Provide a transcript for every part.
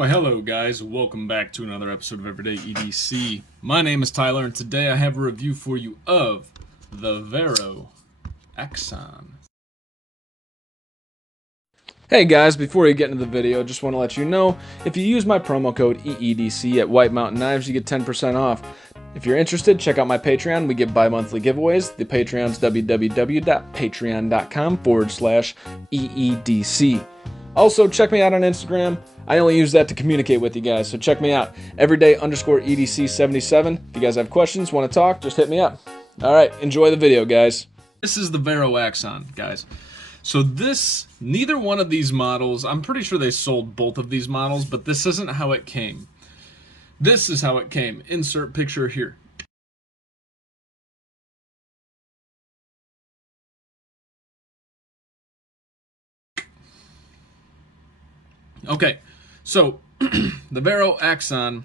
Why, hello guys, welcome back to another episode of Everyday EDC. My name is Tyler, and today I have a review for you of the Vero Axon. Hey guys, before you get into the video, just want to let you know, if you use my promo code EEDC at White Mountain Knives, you get 10% off. If you're interested, check out my Patreon. We give bi-monthly giveaways. The Patreon's www.patreon.com/EEDC. Also, check me out on Instagram. I only use that to communicate with you guys, so check me out. Everyday_EDC77. If you guys have questions, want to talk, just hit me up. Alright, enjoy the video, guys. This is the Vero Axon, guys. So neither one of these models, I'm pretty sure they sold both of these models, but this isn't how it came. This is how it came. Insert picture here. Okay, so the Vero Axon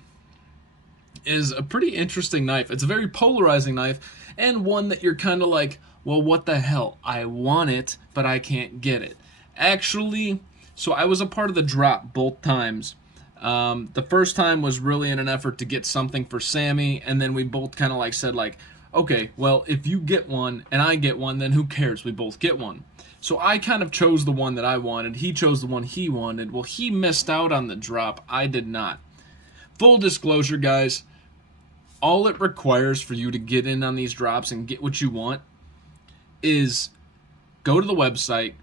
is a pretty interesting knife. It's a very polarizing knife, and one that you're kind of like, well, what the hell? I want it, but I can't get it. Actually, so I was a part of the drop both times. The first time was really in an effort to get something for Sammy, and then we both kind of like said like, okay, well, if you get one and I get one, then who cares? We both get one. So I kind of chose the one that I wanted. He chose the one he wanted. Well, he missed out on the drop. I did not. Full disclosure, guys, all it requires for you to get in on these drops and get what you want is go to the website,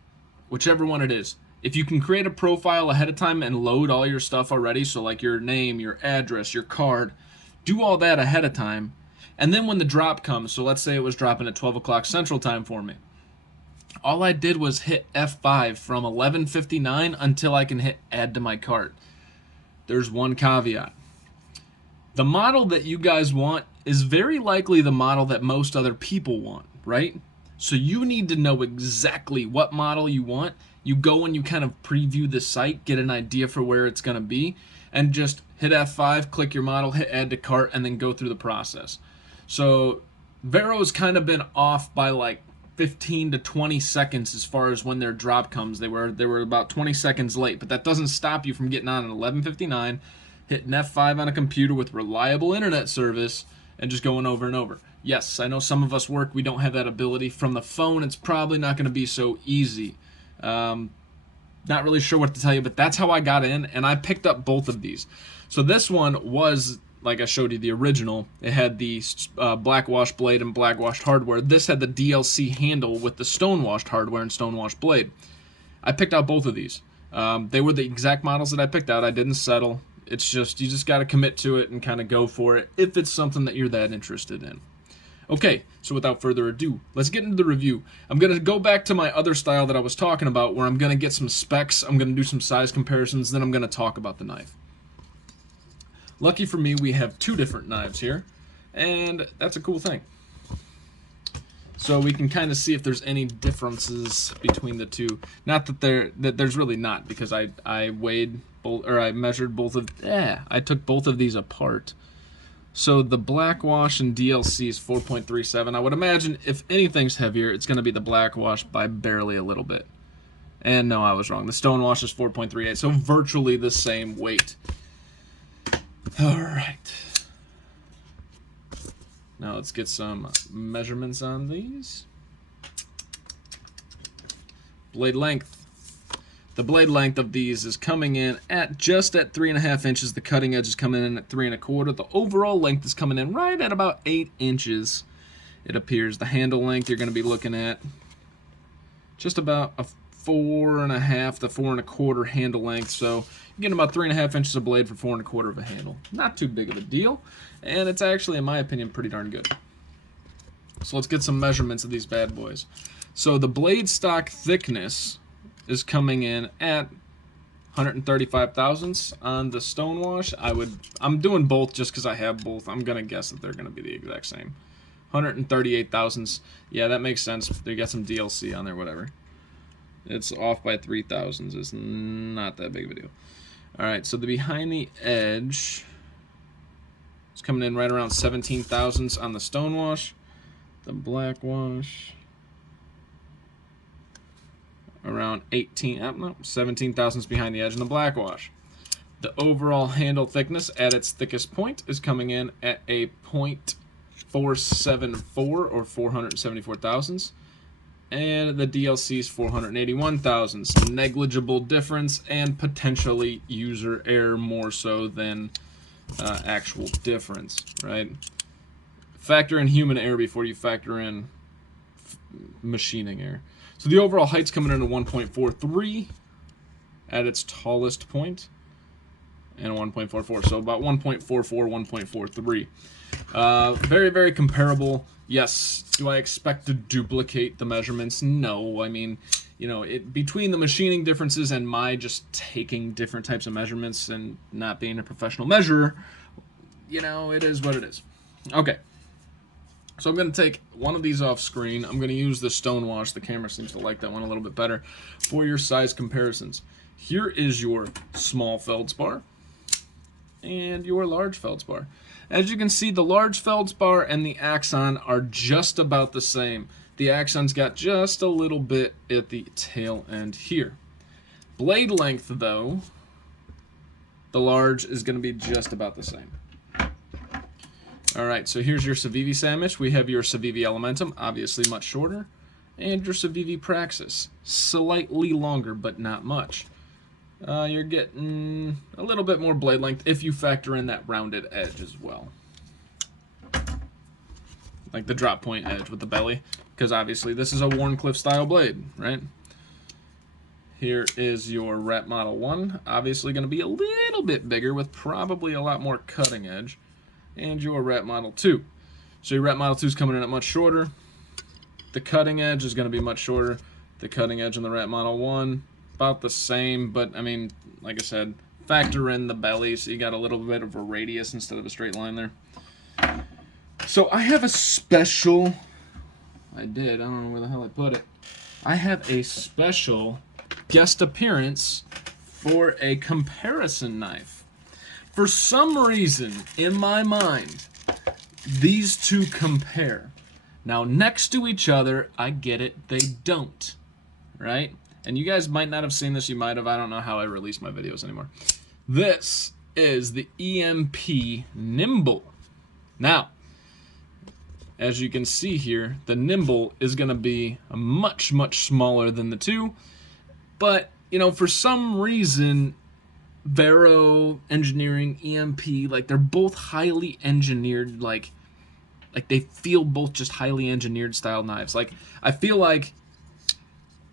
whichever one it is. If you can create a profile ahead of time and load all your stuff already, so like your name, your address, your card, do all that ahead of time. And then when the drop comes, so let's say it was dropping at 12 o'clock Central Time for me, all I did was hit F5 from 11:59 until I can hit add to my cart. There's one caveat. The model that you guys want is very likely the model that most other people want, right? So you need to know exactly what model you want. You go and you kind of preview the site, get an idea for where it's going to be, and just hit F5, click your model, hit add to cart, and then go through the process. So Vero's kind of been off by like 15 to 20 seconds as far as when their drop comes. They were about 20 seconds late, but that doesn't stop you from getting on at 11:59, hitting F5 on a computer with reliable internet service, and just going over and over. Yes, I know some of us work, we don't have that ability. From the phone, it's probably not going to be so easy. Not really sure what to tell you, but that's how I got in, and I picked up both of these. So this one was, like I showed you, the original. It had the black-washed blade and black-washed hardware. This had the DLC handle with the stone-washed hardware and stone-washed blade. I picked out both of these. They were the exact models that I picked out. I didn't settle. It's just, you just got to commit to it and kind of go for it if it's something that you're that interested in. Okay, so without further ado, let's get into the review. I'm going to go back to my other style that I was talking about, where I'm going to get some specs, I'm going to do some size comparisons, then I'm going to talk about the knife. Lucky for me, we have two different knives here, and that's a cool thing. So we can kind of see if there's any differences between the two. Not that there's really not, because I weighed both, or I measured both of. I took both of these apart. So the black wash and DLC is 4.37. I would imagine if anything's heavier, it's going to be the black wash by barely a little bit. And no, I was wrong. The stone wash is 4.38, so virtually the same weight. All right. Now let's get some measurements on these. Blade length. The blade length of these is coming in at just at 3.5 inches. The cutting edge is coming in at 3.25. The overall length is coming in right at about 8 inches. It appears the handle length you're going to be looking at just about a 4.5 to 4.25 handle length. So you're getting about 3.5 inches of blade for 4.25 of a handle. Not too big of a deal, and it's actually, in my opinion, pretty darn good. So let's get some measurements of these bad boys. So the blade stock thickness is coming in at 135 thousandths on the stonewash. I'm doing both just because I have both. I'm gonna guess that they're gonna be the exact same. 138 thousandths. Yeah, that makes sense. They got some DLC on there, whatever. It's off by 3 thousandths. It's not that big of a deal. All right, so the behind the edge is coming in right around 17 thousandths on the stonewash. The black wash around 17 thousandths behind the edge in the black wash. The overall handle thickness at its thickest point is coming in at a 0.474 or 474 thousandths. And the DLC is 481 thousandths. Negligible difference and potentially user error more so than actual difference, right? Factor in human error before you factor in machining error. So the overall height's coming in at 1.43 at its tallest point, and 1.44, so about 1.44, 1.43. Very, very comparable. Yes, do I expect to duplicate the measurements? No, I mean, you know, between the machining differences and my just taking different types of measurements and not being a professional measurer, you know, it is what it is. Okay. So I'm going to take one of these off screen. I'm going to use the Stonewash. The camera seems to like that one a little bit better for your size comparisons. Here is your small feldspar and your large feldspar. As you can see, the large feldspar and the Axon are just about the same. The Axon's got just a little bit at the tail end here. Blade length, though, the large is going to be just about the same. Alright, so here's your Civivi Sandwich. We have your Civivi Elementum, obviously much shorter, and your Civivi Praxis, slightly longer, but not much. You're getting a little bit more blade length if you factor in that rounded edge as well. Like the drop point edge with the belly, because obviously this is a Wharncliffe style blade, right? Here is your Rep Model 1, obviously going to be a little bit bigger with probably a lot more cutting edge. And your Rep Model 2. So your Rep Model 2 is coming in at much shorter. The cutting edge is going to be much shorter. The cutting edge on the Rep Model 1, about the same, but I mean, like I said, factor in the belly, so you got a little bit of a radius instead of a straight line there. So I have a special, I don't know where the hell I put it. I have a special guest appearance for a comparison knife. For some reason, in my mind, these two compare. Now, next to each other, I get it, they don't, right? And you guys might not have seen this, you might have, I don't know how I release my videos anymore. This is the EMP Nimble. Now, as you can see here, the Nimble is going to be much, much smaller than the two, but, you know, for some reason, Vero, engineering, EMP, like they're both highly engineered, like they feel both just highly engineered style knives. Like I feel like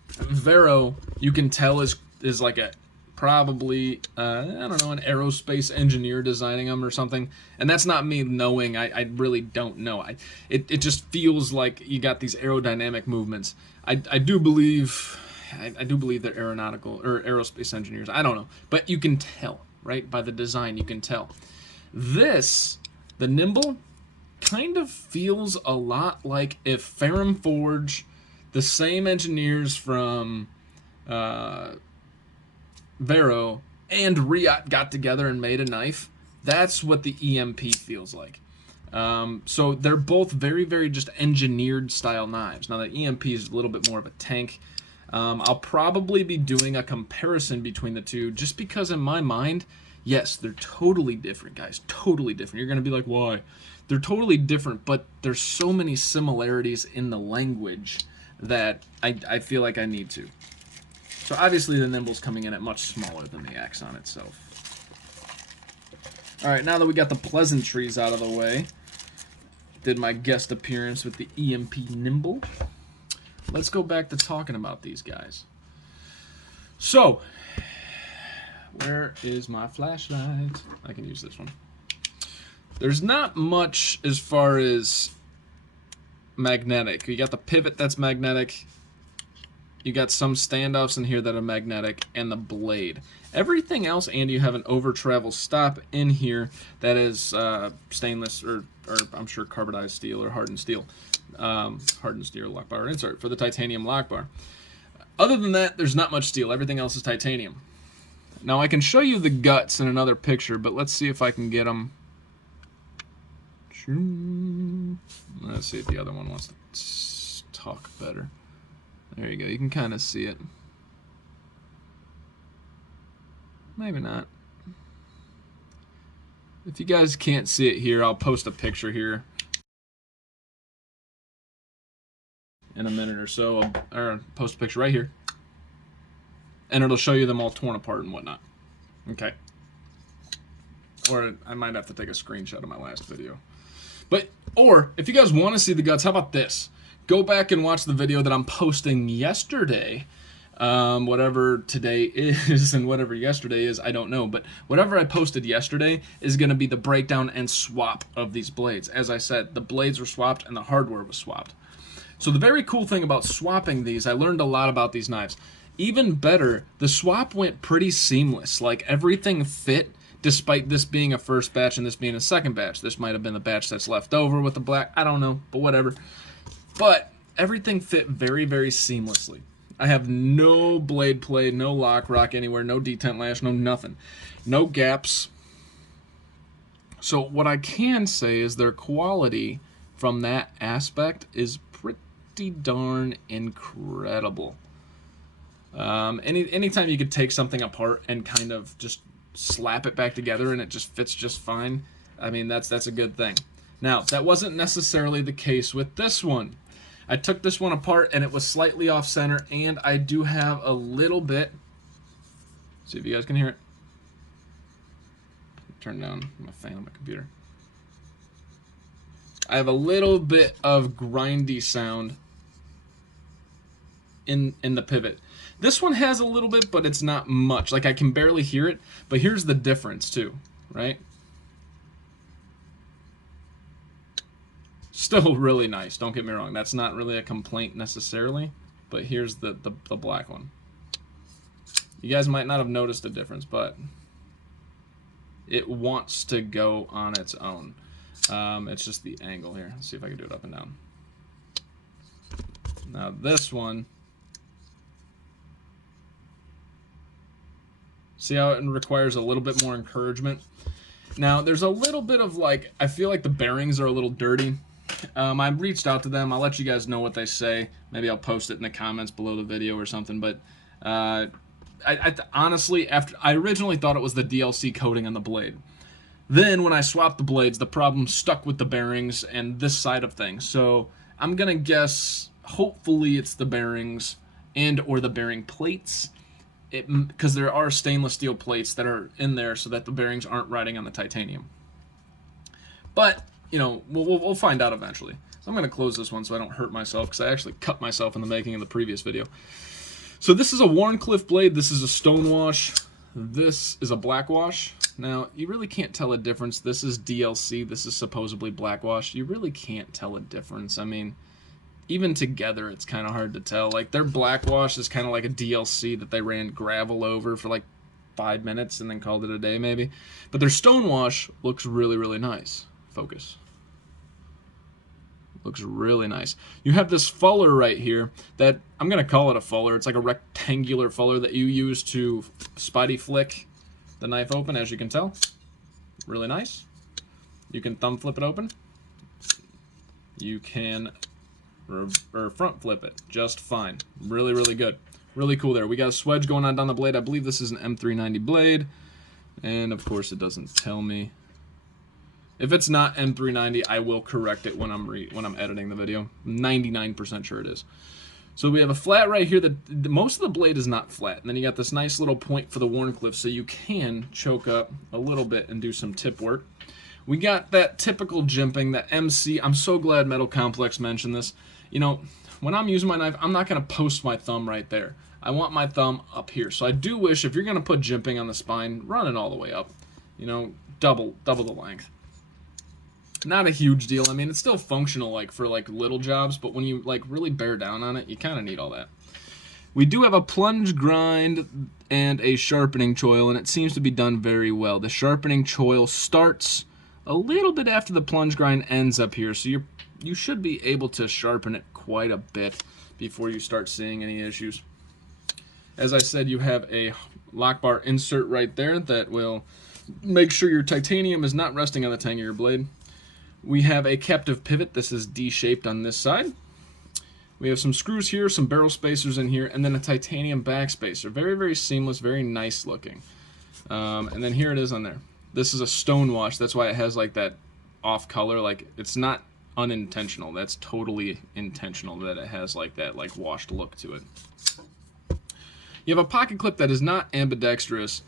Vero, you can tell is like a probably I don't know, an aerospace engineer designing them or something. And that's not me knowing. I really don't know. It just feels like you got these aerodynamic movements. I do believe they're aeronautical or aerospace engineers. I don't know, but you can tell, right? By the design, you can tell. The Nimble, kind of feels a lot like if Ferrum Forge, the same engineers from Vero and Riot got together and made a knife. That's what the EMP feels like. So they're both very, very just engineered style knives. Now the EMP is a little bit more of a tank. I'll probably be doing a comparison between the two just because in my mind, yes, they're totally different, guys. Totally different. You're going to be like, why? They're totally different, but there's so many similarities in the language that I feel like I need to. So obviously the Nimble's coming in at much smaller than the Axon itself. Alright, now that we got the pleasantries out of the way, did my guest appearance with the EMP Nimble, let's go back to talking about these guys. So, where is my flashlight? I can use this one. There's not much as far as magnetic. You got the pivot that's magnetic. You got some standoffs in here that are magnetic, and the blade. Everything else, and you have an over-travel stop in here that is stainless or I'm sure carbonized steel or hardened steel. Hardened steel lock bar insert for the titanium lock bar. Other than that, there's not much steel. Everything else is titanium. Now, I can show you the guts in another picture, but let's see if I can get them. Let's see if the other one wants to talk better. There you go. You can kind of see it. Maybe not. If you guys can't see it here, I'll post a picture here in a minute or so, or post a picture right here, and it'll show you them all torn apart and whatnot. Okay. Or I might have to take a screenshot of my last video. Or if you guys want to see the guts, how about this? Go back and watch the video that I'm posting yesterday. Whatever today is and whatever yesterday is, I don't know. But whatever I posted yesterday is going to be the breakdown and swap of these blades. As I said, the blades were swapped and the hardware was swapped. So the very cool thing about swapping these, I learned a lot about these knives. Even better, the swap went pretty seamless. Like everything fit, despite this being a first batch and this being a second batch. This might have been the batch that's left over with the black, I don't know, but whatever. But everything fit very, very seamlessly. I have no blade play, no lock rock anywhere, no detent lash, no nothing. No gaps. So what I can say is their quality from that aspect is pretty darn incredible. Anytime you could take something apart and kind of just slap it back together and it just fits just fine, I mean, that's a good thing. Now, that wasn't necessarily the case with this one. I took this one apart and it was slightly off center, and I do have a little bit, see if you guys can hear it. Turn down my fan on my computer. I have a little bit of grindy sound in the pivot. This one has a little bit, but it's not much. Like, I can barely hear it, but here's the difference too, right? Still really nice, don't get me wrong. That's not really a complaint necessarily, but here's the black one. You guys might not have noticed the difference, but it wants to go on its own. It's just the angle here. Let's see if I can do it up and down. Now this one, see how it requires a little bit more encouragement? Now there's a little bit of like, I feel like the bearings are a little dirty. I reached out to them. I'll let you guys know what they say. Maybe I'll post it in the comments below the video or something. But I honestly, I originally thought it was the DLC coating on the blade. Then when I swapped the blades, the problem stuck with the bearings and this side of things. So I'm gonna guess, hopefully it's the bearings and or the bearing plates, because there are stainless steel plates that are in there so that the bearings aren't riding on the titanium. But you know, we'll find out eventually. So I'm going to close this one so I don't hurt myself, because I actually cut myself in the making of the previous video. So this is a Wharncliffe blade. This is a stonewash. This is a blackwash. Now, you really can't tell a difference. This is DLC. This is supposedly blackwash. You really can't tell a difference. I mean, even together, it's kind of hard to tell. Like, their blackwash is kind of like a DLC that they ran gravel over for like 5 minutes and then called it a day, maybe. But their stonewash looks really, really nice. Focus. Looks really nice. You have this fuller right here that, I'm going to call it a fuller. It's like a rectangular fuller that you use to spotty flick the knife open, as you can tell. Really nice. You can thumb flip it open. You can front flip it just fine. Really, really good. Really cool there. We got a swedge going on down the blade. I believe this is an M390 blade. And of course it doesn't tell me. If it's not M390, I will correct it when I'm editing the video. 99% sure it is. So we have a flat right here. Most of the blade is not flat. And then you got this nice little point for the Wharncliffe, so you can choke up a little bit and do some tip work. We got that typical jimping, that MC. I'm so glad Metal Complex mentioned this. You know, when I'm using my knife, I'm not going to post my thumb right there. I want my thumb up here. So I do wish, if you're going to put jimping on the spine, run it all the way up. You know, double the length. Not a huge deal. I mean, it's still functional, like, for like little jobs, but when you like really bear down on it, you kind of need all that. We do have a plunge grind and a sharpening choil, and it seems to be done very well. The sharpening choil starts a little bit after the plunge grind ends up here, so you should be able to sharpen it quite a bit before you start seeing any issues. As I said, you have a lock bar insert right there that will make sure your titanium is not resting on the tang of your blade. We have a captive pivot. This is D-shaped on this side. We have some screws here, some barrel spacers in here, and then a titanium backspacer. Very, very seamless, very nice looking. And then here it is on there. This is a stone wash. That's why it has like that off color. Like, it's not unintentional. That's totally intentional that it has like that like washed look to it. You have a pocket clip that is not ambidextrous.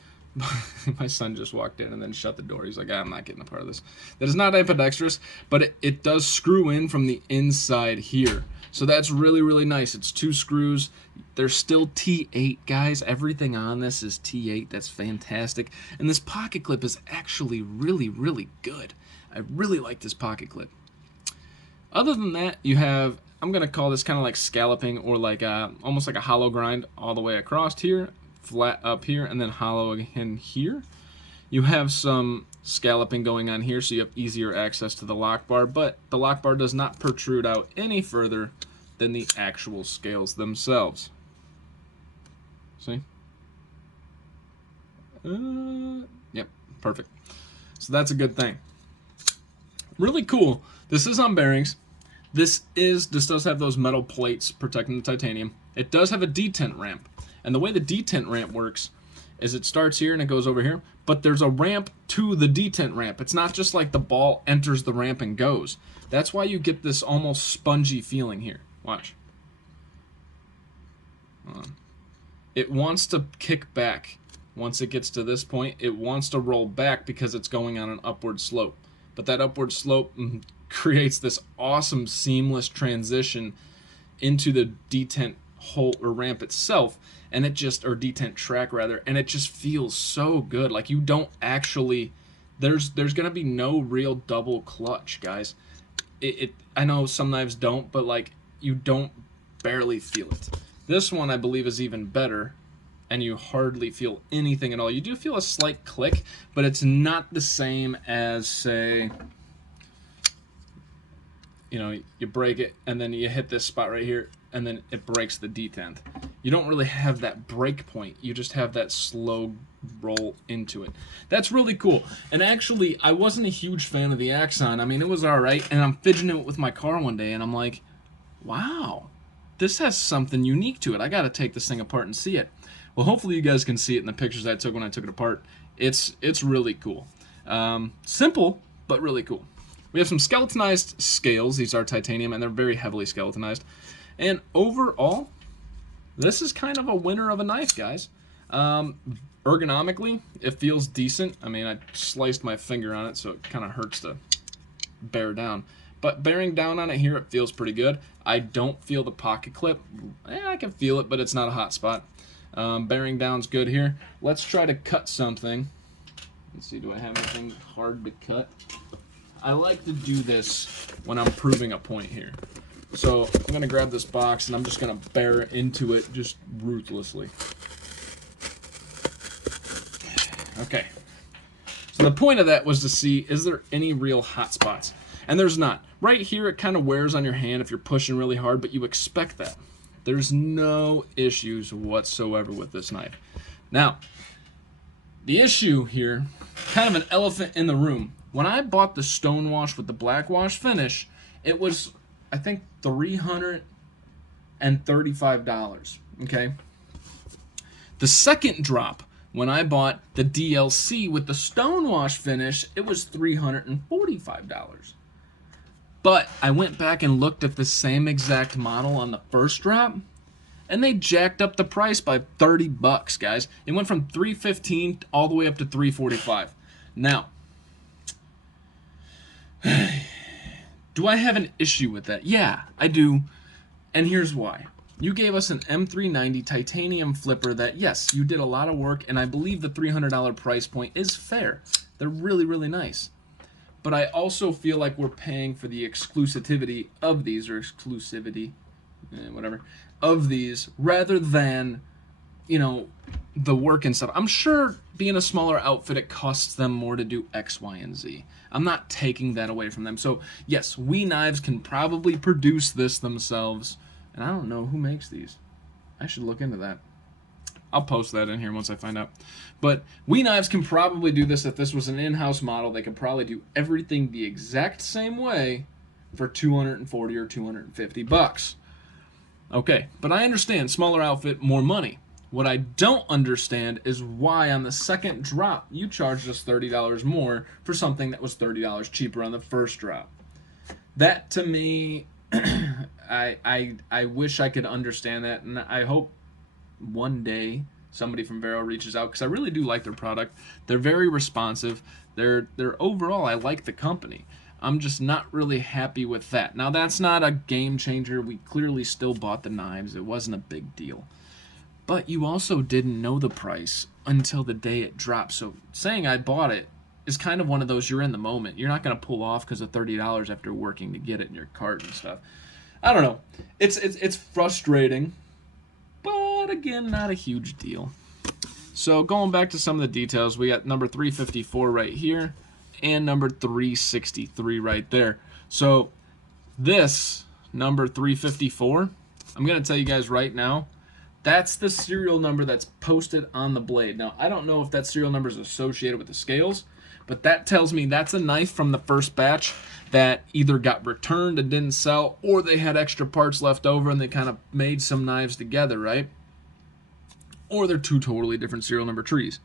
My son just walked in and then shut the door. He's like, I'm not getting a part of this. That is not ambidextrous, but it does screw in from the inside here. So that's really, really nice. It's 2 screws. They're still T8, guys. Everything on this is T8. That's fantastic. And this pocket clip is actually really, really good. I really like this pocket clip. Other than that, you have, I'm going to call this kind of like scalloping, or like almost like a hollow grind all the way across here, flat up here, and then hollow again here. You have some scalloping going on here, so you have easier access to the lock bar, but the lock bar does not protrude out any further than the actual scales themselves. See? Yep, perfect. So that's a good thing. Really cool. This is on bearings. This does have those metal plates protecting the titanium. It does have a detent ramp. And the way the detent ramp works is it starts here and it goes over here, but there's a ramp to the detent ramp. It's not just like the ball enters the ramp and goes. That's why you get this almost spongy feeling here. Watch. It wants to kick back. Once it gets to this point, it wants to roll back because it's going on an upward slope. But that upward slope creates this awesome seamless transition into the detent hole or ramp itself, and it just, or detent track rather, and it just feels so good. Like, you don't actually, there's gonna be no real double clutch, guys. I know some knives don't, but like, you don't barely feel it. This one I believe is even better, and you hardly feel anything at all. You do feel a slight click, but it's not the same as, say, you know, you break it and then you hit this spot right here and then it breaks the detent. You don't really have that break point. You just have that slow roll into it. That's really cool. And actually, I wasn't a huge fan of the Axon. I mean, it was all right, and I'm fidgeting it with my car one day and I'm like, wow, this has something unique to it. I got to take this thing apart and see it. Well, hopefully you guys can see it in the pictures I took when I took it apart. It's really cool. Simple, but really cool. We have some skeletonized scales. These are titanium, and they're very heavily skeletonized. And overall, this is kind of a winner of a knife, guys. Ergonomically, it feels decent. I mean, I sliced my finger on it, so it kind of hurts to bear down. But bearing down on it here, it feels pretty good. I don't feel the pocket clip. I can feel it, but it's not a hot spot. Bearing down's good here. Let's try to cut something. Let's see, do I have anything hard to cut? I like to do this when I'm proving a point here. So I'm going to grab this box and I'm just going to bear into it just ruthlessly. Okay. So the point of that was to see, is there any real hot spots? And there's not. Right here, it kind of wears on your hand if you're pushing really hard, but you expect that. There's no issues whatsoever with this knife. Now, the issue here, kind of an elephant in the room. When I bought the stone wash with the black wash finish, it was, I think, $335, okay? The second drop, when I bought the DLC with the stone wash finish, it was $345. But I went back and looked at the same exact model on the first drop, and they jacked up the price by $30, guys. It went from $315 all the way up to $345. Now, do I have an issue with that? Yeah, I do. And here's why. You gave us an M390 titanium flipper that, yes, you did a lot of work, and I believe the $300 price point is fair. They're really, really nice. But I also feel like we're paying for the exclusivity of these, or exclusivity, whatever, of these, rather than, you know, the work and stuff. I'm sure being a smaller outfit, it costs them more to do X, Y, and Z. I'm not taking that away from them. So, yes, We Knives can probably produce this themselves. And I don't know who makes these. I should look into that. I'll post that in here once I find out. But We Knives can probably do this. If this was an in-house model, they could probably do everything the exact same way for $240 or $250. Okay, but I understand, smaller outfit, more money. What I don't understand is why on the second drop you charged us $30 more for something that was $30 cheaper on the first drop. That to me, I wish I could understand that, and I hope one day somebody from Vero reaches out, because I really do like their product. They're very responsive. They're overall, I like the company. I'm just not really happy with that. Now that's not a game changer. We clearly still bought the knives. It wasn't a big deal. But you also didn't know the price until the day it dropped. So saying I bought it is kind of one of those, you're in the moment. You're not going to pull off because of $30 after working to get it in your cart and stuff. I don't know. It's frustrating, but again, not a huge deal. So going back to some of the details, we got number 354 right here and number 363 right there. So this number 354, I'm going to tell you guys right now, that's the serial number that's posted on the blade. Now, I don't know if that serial number is associated with the scales, but that tells me that's a knife from the first batch that either got returned and didn't sell, or they had extra parts left over and they kind of made some knives together, right? Or they're two totally different serial number trees.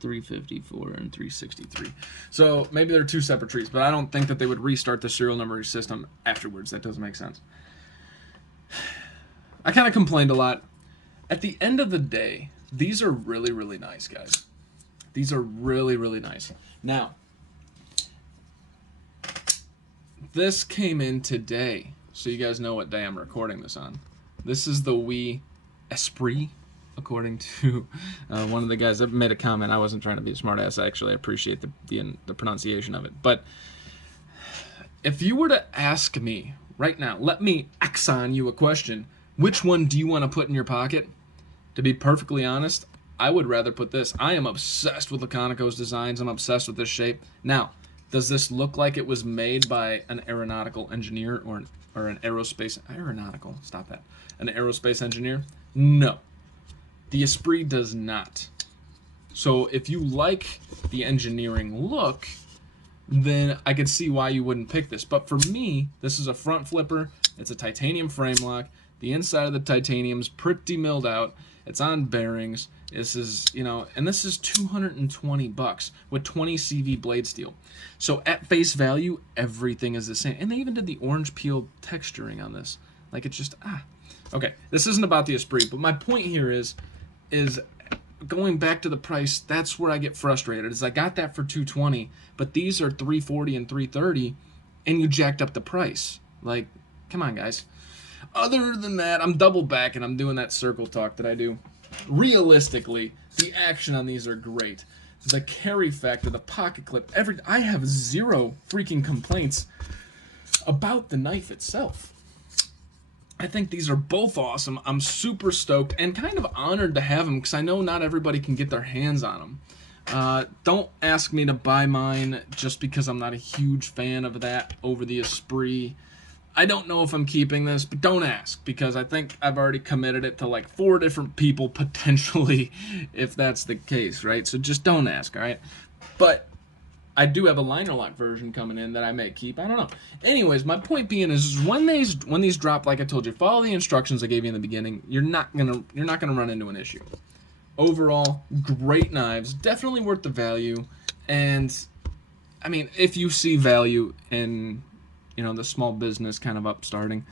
354 and 363. So maybe they're two separate trees, but I don't think that they would restart the serial numbering system afterwards. That doesn't make sense. I kind of complained a lot. At the end of the day, these are really, really nice, guys. These are really, really nice. Now, this came in today, so you guys know what day I'm recording this on. This is the Wii Esprit, according to one of the guys that made a comment. I wasn't trying to be a smartass. Actually, I appreciate the pronunciation of it. But if you were to ask me right now, let me Axon you a question. Which one do you want to put in your pocket? To be perfectly honest, I would rather put this. I am obsessed with Laconico's designs. I'm obsessed with this shape. Now, does this look like it was made by an aeronautical engineer or an aerospace... Aeronautical, stop that. An aerospace engineer? No. The Esprit does not. So if you like the engineering look, then I could see why you wouldn't pick this. But for me, this is a front flipper. It's a titanium frame lock. The inside of the titanium's pretty milled out. It's on bearings. This is, and this is $220 with 20 CV blade steel. So at face value, everything is the same. And they even did the orange peel texturing on this. Like it's just, Okay, this isn't about the Esprit, but my point here is going back to the price, that's where I get frustrated. Is I got that for $220, but these are $340 and $330, and you jacked up the price. Like, come on, guys. Other than that, I'm double back and I'm doing that circle talk that I do. Realistically, the action on these are great. The carry factor, the pocket clip, I have zero freaking complaints about the knife itself. I think these are both awesome. I'm super stoked and kind of honored to have them because I know not everybody can get their hands on them. Don't ask me to buy mine just because I'm not a huge fan of that over the Esprit. I don't know if I'm keeping this, but don't ask because I think I've already committed it to like 4 different people potentially if that's the case, right? So just don't ask, all right? But I do have a liner lock version coming in that I may keep. I don't know. Anyways, my point being is when these drop, like I told you, follow the instructions I gave you in the beginning. You're not gonna run into an issue. Overall, great knives, definitely worth the value. And I mean, if you see value in the small business kind of upstarting,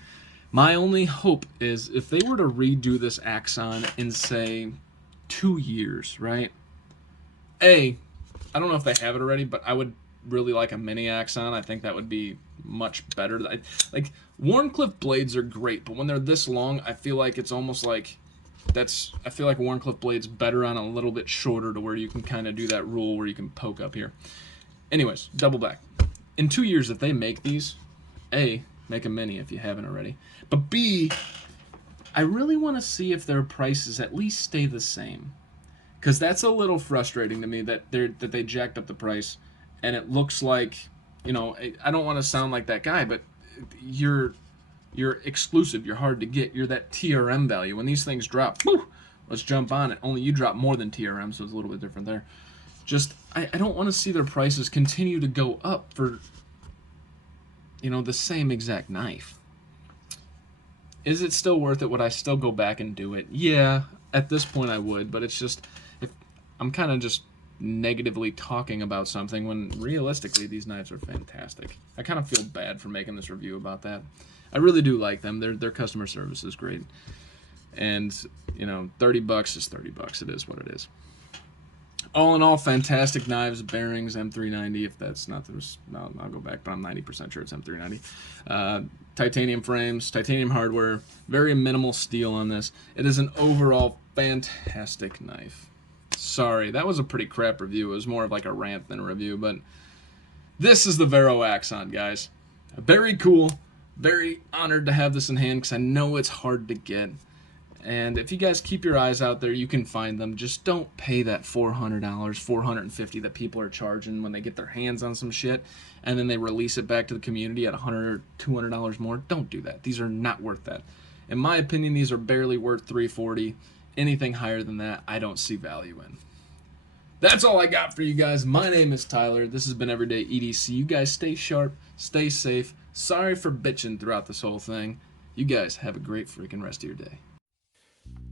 my only hope is if they were to redo this Axon in say 2 years, right? I don't know if they have it already, but I would really like a mini Axon. I think that would be much better. Like Wharncliffe blades are great, but when they're this long, I feel like it's almost like I feel like Wharncliffe blades better on a little bit shorter to where you can kind of do that rule where you can poke up here. Anyways, double back. In 2 years, if they make these, A, make a mini if you haven't already, but B, I really want to see if their prices at least stay the same. Because that's a little frustrating to me that they jacked up the price, and it looks like, I don't want to sound like that guy, but you're exclusive, you're hard to get, you're that TRM value. When these things drop, whew, let's jump on it. Only you drop more than TRM, so it's a little bit different there. Just, I don't want to see their prices continue to go up for, the same exact knife. Is it still worth it? Would I still go back and do it? Yeah, at this point I would, but it's just, if I'm kind of just negatively talking about something when realistically these knives are fantastic. I kind of feel bad for making this review about that. I really do like them. Their customer service is great. And, you know, $30 is $30. It is what it is. All in all, fantastic knives, bearings, M390. If that's not the, I'll go back, but I'm 90% sure it's M390. Titanium frames, titanium hardware, very minimal steel on this. It is an overall fantastic knife. Sorry, that was a pretty crap review. It was more of like a rant than a review, but this is the Vero Axon, guys. Very cool. Very honored to have this in hand because I know it's hard to get. And if you guys keep your eyes out there, you can find them. Just don't pay that $400, $450 that people are charging when they get their hands on some shit, and then they release it back to the community at $100 or $200 more. Don't do that. These are not worth that. In my opinion, these are barely worth $340. Anything higher than that, I don't see value in. That's all I got for you guys. My name is Tyler. This has been Everyday EDC. You guys stay sharp, stay safe. Sorry for bitching throughout this whole thing. You guys have a great freaking rest of your day.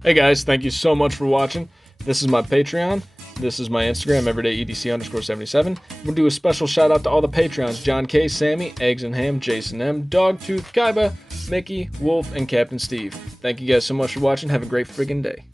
Hey guys, thank you so much for watching. This is my Patreon. This is my Instagram, everydayedc_77. We'll do a special shout out to all the Patreons: John K, Sammy, Eggs and Ham, Jason M, Dogtooth, Kaiba, Mickey, Wolf, and Captain Steve. Thank you guys so much for watching. Have a great friggin' day.